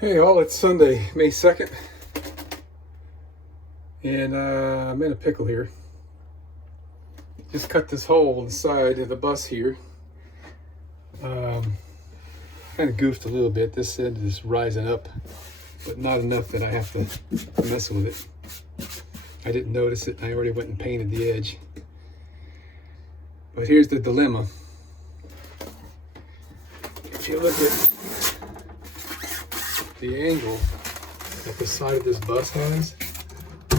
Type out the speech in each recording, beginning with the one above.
Hey all, it's Sunday, May 2nd, and I'm in a pickle here. Just cut this hole on the side of the bus here. Kind of goofed a little bit. This end is rising up, but not enough that I have to mess with it. I didn't notice it. I already went and painted the edge. But here's the dilemma. If you look at the angle that the side of this bus has, I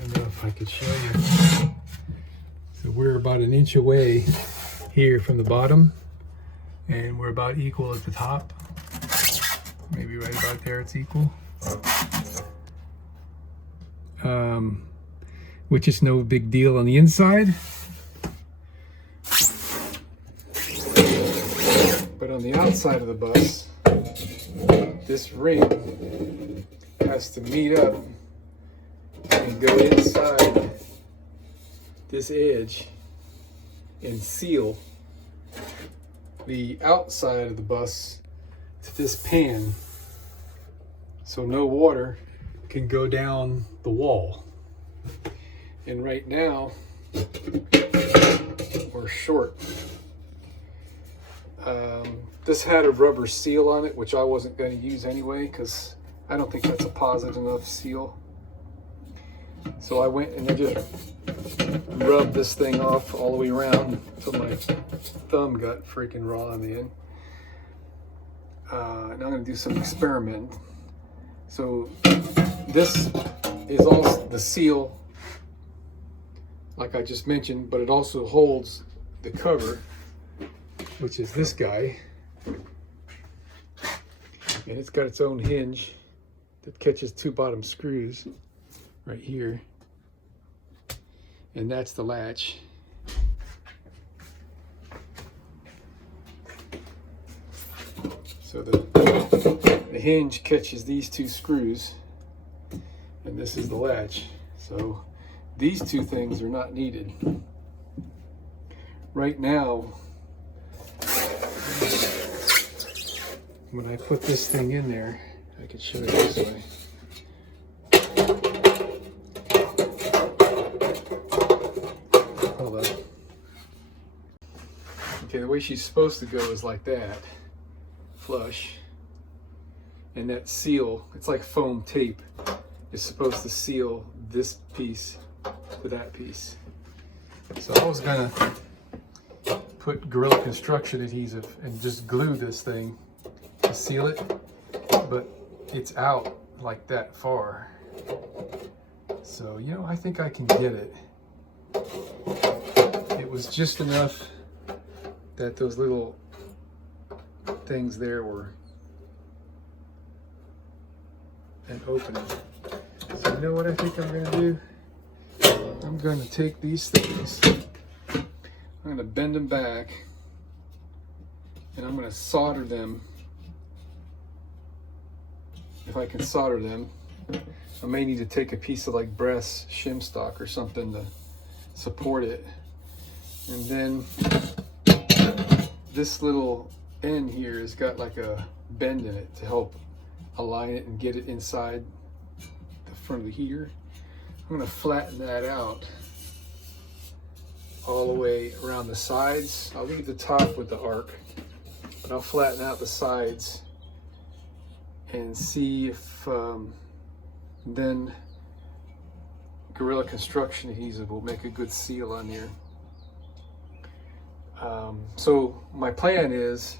don't know if I could show you. So we're about an inch away here from the bottom, and we're about equal at the top. Maybe right about there it's equal. Which is no big deal on the inside. But on the outside of the bus, this ring has to meet up and go inside this edge and seal the outside of the bus to this pan, so no water can go down the wall. And right now we're short. This had a rubber seal on it, which I wasn't going to use anyway because I don't think that's a positive enough seal. So I went and I just rubbed this thing off all the way around until my thumb got freaking raw on the end. Now I'm going to do some experiment. So this is also the seal, like I just mentioned, but it also holds the cover, which is this guy. And it's got its own hinge that catches two bottom screws right here. And that's the latch. So the hinge catches these two screws, and this is the latch. So these two things are not needed. Right now, when I put this thing in there, I can show you this way. Hold on. Okay, the way she's supposed to go is like that, flush. And that seal, it's like foam tape, is supposed to seal this piece to that piece. So I was gonna put Gorilla Construction adhesive and just glue this thing to seal it, but it's out like that far. So, you know, I think I can get it. It was just enough that those little things there were an opening. So you know what I think I'm gonna do? I'm gonna take these things, I'm gonna bend them back, and I'm gonna solder them. If I can solder them, I may need to take a piece of like brass shim stock or something to support it. And then this little end here has got like a bend in it to help align it and get it inside the front of the heater. I'm going to flatten that out all the way around the sides. I'll leave the top with the arc, but I'll flatten out the sides and see if then Gorilla Construction adhesive will make a good seal on here. So my plan is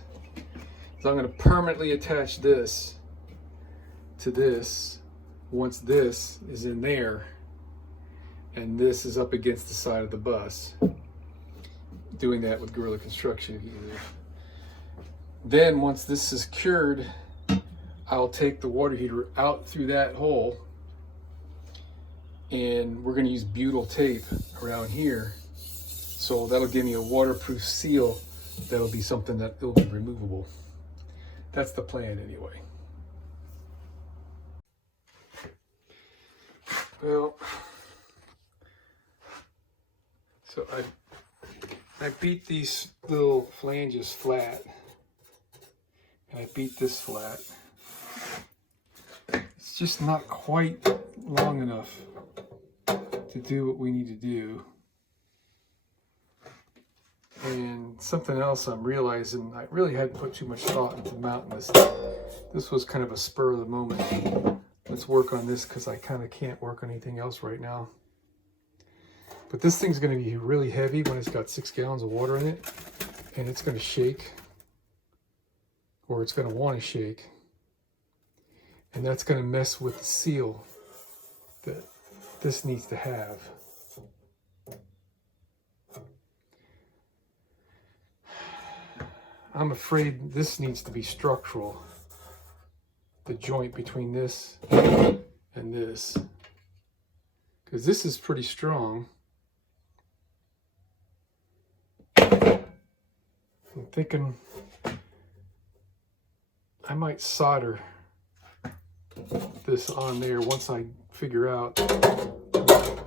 I'm going to permanently attach this to this once this is in there and this is up against the side of the bus. Doing that with Gorilla Construction adhesive. Then once this is cured, I'll take the water heater out through that hole, and we're going to use butyl tape around here. So that'll give me a waterproof seal that'll be something that will be removable. That's the plan anyway. Well, so I beat these little flanges flat. I beat this flat. It's just not quite long enough to do what we need to do. And something else I'm realizing, I really hadn't put too much thought into mounting this thing. This was kind of a spur of the moment. Let's work on this because I kind of can't work on anything else right now. But this thing's going to be really heavy when it's got 6 gallons of water in it. And it's going to shake. Or it's going to want to shake. And that's going to mess with the seal that this needs to have. I'm afraid this needs to be structural. The joint between this and this. Because this is pretty strong. I'm thinking I might solder this on there once I figure out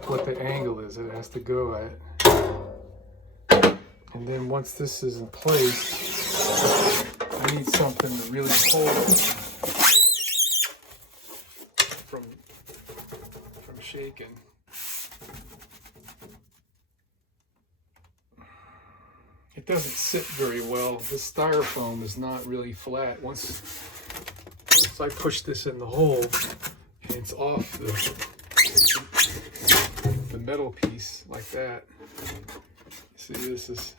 what the angle is it has to go at. And then once this is in place, I need something to really hold it from shaking. It doesn't sit very well. This styrofoam is not really flat. Once I push this in the hole and it's off the metal piece like that. See, this is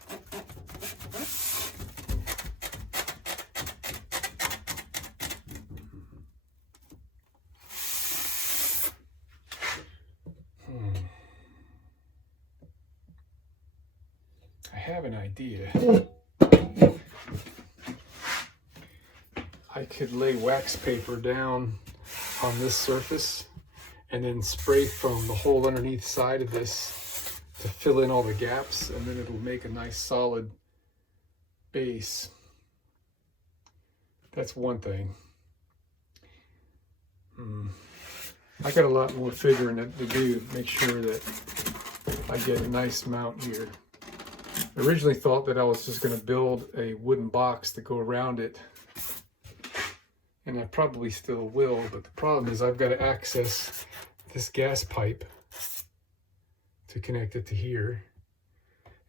I have an idea. I could lay wax paper down on this surface and then spray foam the whole underneath side of this to fill in all the gaps, and then it'll make a nice solid base. That's one thing. I got a lot more figuring to do to make sure that I get a nice mount here. I originally thought that I was just going to build a wooden box to go around it, and I probably still will, but the problem is I've got to access this gas pipe to connect it to here,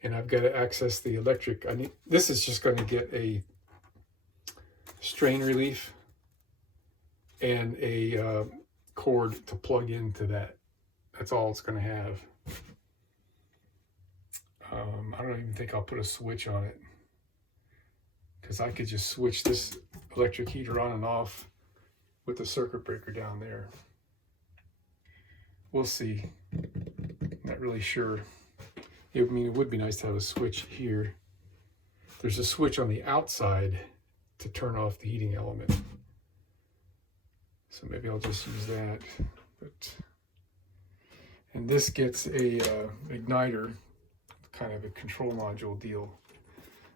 and I've got to access the electric. This is just going to get a strain relief and a cord to plug into that. That's all it's going to have. I don't even think I'll put a switch on it, because I could just switch this electric heater on and off with the circuit breaker down there. We'll see. Not really sure. I mean, it would be nice to have a switch here. There's a switch on the outside to turn off the heating element. So maybe I'll just use that. And this gets a igniter, kind of a control module deal.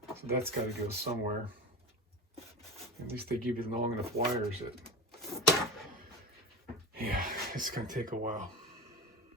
So that's got to go somewhere. At least they give you long enough wires that, yeah, it's going to take a while.